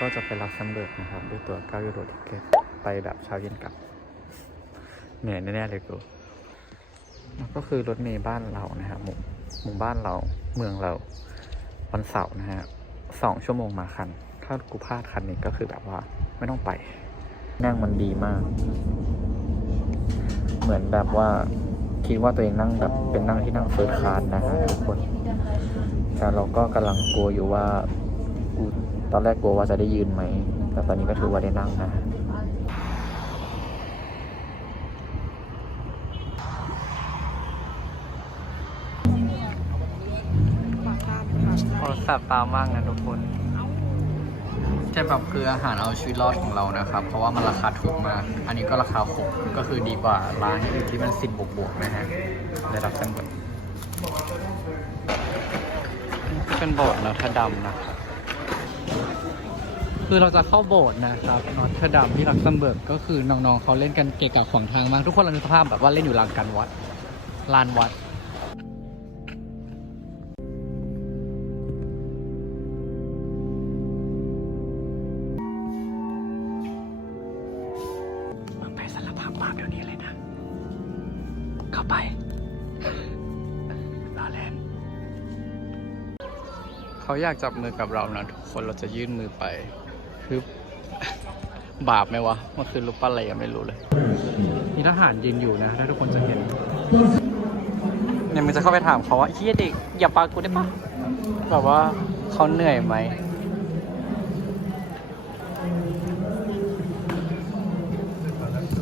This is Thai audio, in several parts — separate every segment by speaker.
Speaker 1: ก็จะไปลักเซมเบิร์กนะครับ ด้วยตัว9ยูโรทิเกตไปแบบเช้าเย็นกลับ เหนื่อยแน่ๆเลยกูก็คือรถเมย์บ้านเรานะครับหมู่หมู่บ้านเราเมืองเรา วันเสาร์นะฮะสองชั่วโมงมาคัน ถ้ากูพลาดคันนี้ก็คือแบบว่าไม่ต้องไป นั่งมันดีมาก เหมือนแบบว่าคิดว่าตัวเองนั่งแบบเป็นนั่งที่นั่งเฟิร์สคลาสนะฮะทุกคน แต่เราก็กำลังกลัวอยู่ว่าอู ตอนแรกกลัวว่าจะได้ยืนไหม แต่ตอนนี้ก็ถือว่าได้นั่งนะฮะโอ้สับตามากนะทุกคนแค่แบบคืออาหารเอาชีวิตรอดของเรานะครับ เพราะว่ามันราคาถูกมาก อันนี้ก็ราคาหกก็คือดีกว่าร้านอื่นที่มันสิบบวกบวกๆนะฮะได้รับกันหมดเป็นโบสถ์นอตเทอร์ดัมนะครับ คือเราจะเข้าโบสถ์นะครับนอตเทอร์ดัมที่ลักเซมเบิร์กก็คือน้องๆเขาเล่นกันเกะกะขวางทางมาก ทุกคนเรานึกสภาพแบบว่าเล่นอยู่ลานกันวัดลานวัดมึงไปสารภาพบาปเดี๋ยวนี้เลยนะเข้าไปรอเลนเขาอยากจับมือกับเรานะทุกคนเราจะยื่นมือไป คือบาปไหมวะ มันคือรูปปั้นอะไรยังไม่รู้เลย มีทหารยืนอยู่นะถ้าทุกคนจะเห็นเนี่ยมันจะเข้าไปถามเขาว่าเฮียเด็กอย่าปากูได้ปะแบบว่าเขาเหนื่อยไหม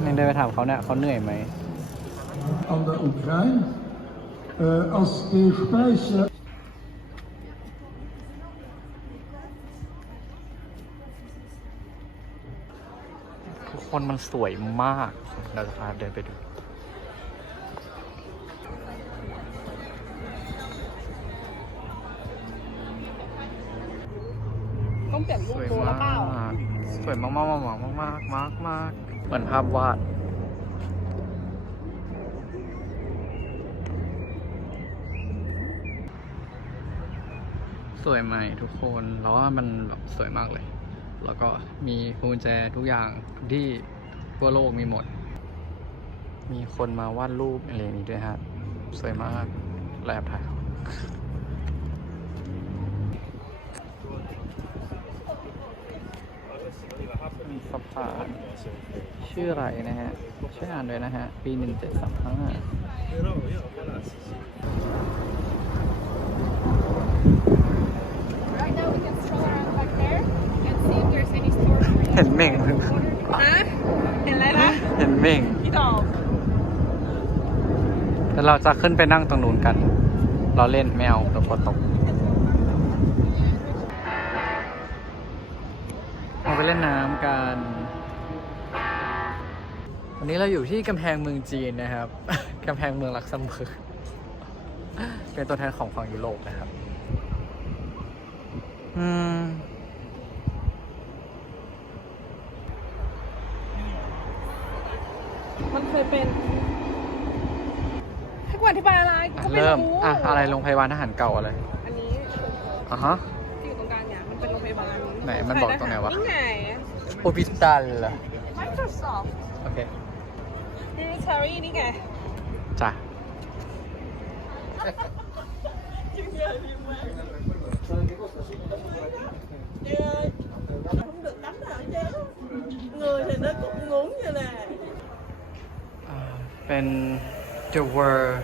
Speaker 1: เนี่ยเดินไปถามเขาเนี่ยเขาเหนื่อยไหม
Speaker 2: aan de Oekraïne. Eh, als Europese
Speaker 1: คนมันสวยมาก เราจะพาเดินไปดู
Speaker 3: ต้องเปลี่ยน
Speaker 1: ส
Speaker 3: รูป
Speaker 1: วยมา
Speaker 3: แล้วเปล่าก
Speaker 1: สวยมากมากมากมากมากมากมากเหมือนภาพวาด สวยไหมทุกคนเราว่ามันแบบสวยมากเลย แล้วก็มีกุญแจทุกอย่างที่ทั่วโลกมีหมด มีคนมาวาดรูปอะไรนี้ด้วยฮะ สวยมากแลบถ่ายสะพานชื่ออะไรนะฮะ ช่วยอ่านด้วยนะฮะ ปีหนึ่งเจ็ดสามห้า เห็นเหม่ง
Speaker 3: ฮะเห็นอะไรนะ
Speaker 1: เห็นเหม่ง
Speaker 3: พี่ตอบ
Speaker 1: แล้วเราจะขึ้นไปนั่งตรงนู้นกัน เราเล่นแมวตัวกลัวตกเราไปเล่นน้ำกัน วันนี้เราอยู่ที่กำแพงเมืองจีนนะครับ กำแพงเมืองลักเซมเบิร์กเป็นตัวแทนของฝั่งยุโรปนะครับ อืม
Speaker 3: มัน เคยเป็นให้กูอธิบายอะไรกูก็ไม่
Speaker 1: เริ่ม
Speaker 3: รู้
Speaker 1: อะ อะไรโรงพยาบาลทหารเก่าอะไร
Speaker 3: อันนี้
Speaker 1: อะฮะ
Speaker 3: ที่อยู่ตรงกลางเนี่ยมันเป็นโรงพยาบาล
Speaker 1: ไหนมันบอกตรงไหนวะ
Speaker 3: นี่ไง
Speaker 1: โอปิสตัล
Speaker 3: Microsoft
Speaker 1: โอเค
Speaker 3: Military นี่ไง
Speaker 1: จ้ะ
Speaker 4: không được đánh hả chứ người thì nó cũng ngốn như nè
Speaker 1: อ่า เป็น The World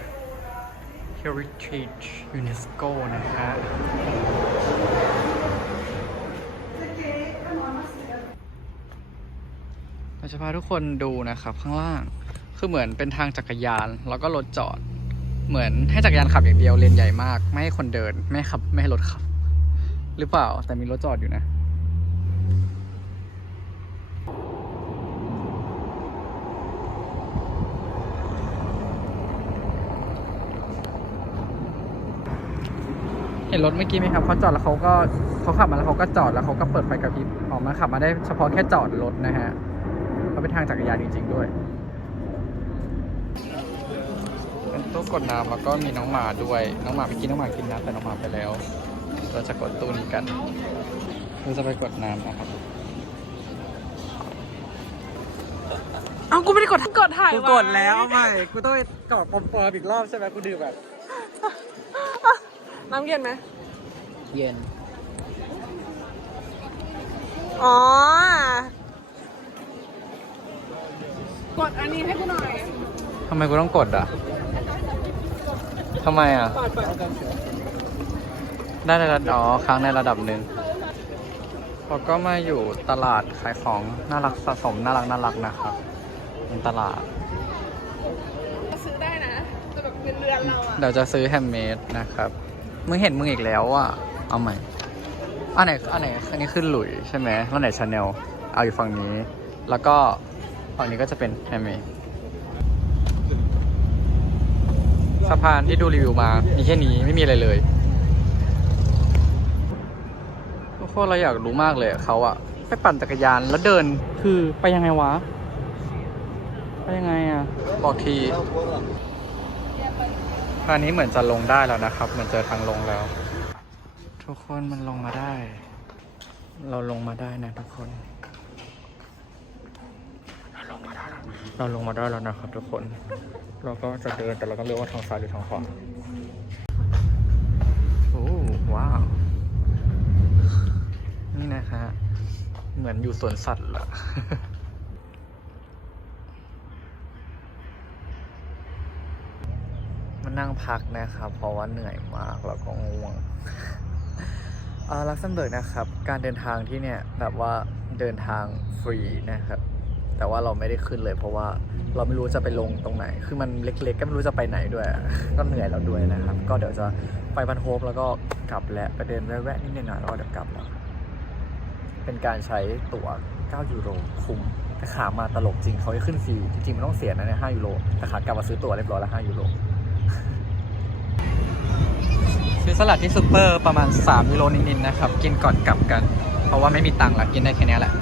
Speaker 1: Heritage UNESCO นะฮะเราจะพาทุกคนดูนะครับข้างล่าง คือเหมือนเป็นทางจักรยาน แล้วก็รถจอด เหมือนให้จักรยานขับอย่างเดียวเลนใหญ่มาก ไม่ให้คนเดิน ไม่ขับ ไม่ให้รถขับ หรือเปล่า แต่มีรถจอดอยู่นะ เห็นรถเมื่อกี้ไหมครับเขาจอดแล้วเขาก็เขาขับมาแล้วเขาก็จอดแล้วเขาก็เปิดไฟกระพริบออกมาขับมาได้เฉพาะแค่จอดรถนะฮะเขาเป็นทางจักรยานจริง ๆ ด้วยเป็นตู้กดน้ำแล้วก็มีน้องหมาด้วย น้องหมาเมื่อกี้น้องหมากินน้ำแต่น้องหมาไปแล้ว เราจะกดตู้นี้กันเราจะไปกดน้ำนะครับ
Speaker 5: เอากูไม่ได้กดกดถ่าย
Speaker 1: กู
Speaker 5: ไว้
Speaker 1: กดแล้วเอาใหม่กูต้องไปกรอกปอมปอมอีกรอบใช่ไหมกูดื่มแบบ
Speaker 5: น้ำเย็นไหม
Speaker 1: เย็น
Speaker 5: อ๋อ
Speaker 3: กดอันนี้ให้กูหน่อย
Speaker 1: ทำไมกูต้องกดอะ ทำไมอะ
Speaker 5: ปล่อยปล่อย
Speaker 1: ได้ในระดับอ๋อครั้งในระดับหนึ่งเราก็มาอยู่ตลาดขายของน่ารักสะสมน่ารักน่ารักนะครับเป็นตลาด
Speaker 3: ซื้อได้นะแต่แบบเป็นเรือนเราอะ
Speaker 1: เดี๋ยวจะซื้อแฮมเมดนะครับ มึงเห็นมึงอีกแล้วอะ เอาใหม่ อันไหน อันไหน อันนี้คือหลุยใช่ไหมแล้วไหนชาแนล เอาอยู่ฝั่งนี้ แล้วก็ฝั่งนี้ก็จะเป็นแฮมเมดสะพานที่ดูรีวิวมา มีแค่นี้ไม่มีอะไรเลยทุกคนเราอยากรู้มากเลยเขาอะไปปั่นจักรยานแล้วเดินคือไปยังไงวะ ไปยังไงอะบอกที ทางนี้เหมือนจะลงได้แล้วนะครับ เหมือนเจอทางลงแล้ว ทุกคนมันลงมาได้ เราลงมาได้นะทุกคน เราลงมาได้แล้วเราลงมาได้แล้วนะครับ ทุกคน เราก็จะเดินแต่เราก็เลือกว่าทางซ้ายหรือทางขวาโอ้ว้าวนี่นะฮะเหมือนอยู่สวนสัตว์ละ มา นั่งพักนะครับ เพราะว่าเหนื่อยมากแล้วก็ง่วงเออลักเซมเบิร์กนะครับ การเดินทางที่เนี่ยแบบว่าเดินทางฟรีนะครับ แต่ว่าเราไม่ได้ขึ้นเลย เพราะว่าเราไม่รู้จะไปลงตรงไหน คือมันเล็ก ๆ ก็ไม่รู้จะไปไหนด้วย ก็เหนื่อยเราด้วยนะครับ ก็เดี๋ยวจะไปบันโฮปแล้วก็กลับและไปเดินแวะๆนิดหน่อยแล้วก็เดี๋ยวกลับแล้วเป็นการใช้ตั๋ว 9 ยูโรคุ้มแต่ขามาตลกจริงเขาให้ขึ้นฟรีจริงๆมันต้องเสียนะเนี่ย5ยูโรแต่ขากลับมาซื้อตั๋วเรียบร้อยแล้ว5ยูโร ซื้อสลัดที่ซูเปอร์ประมาณ 3 กิโลนิดๆนะครับ กินก่อนกลับกัน เพราะว่าไม่มีตังค์ละกินได้แค่เนี้แหละ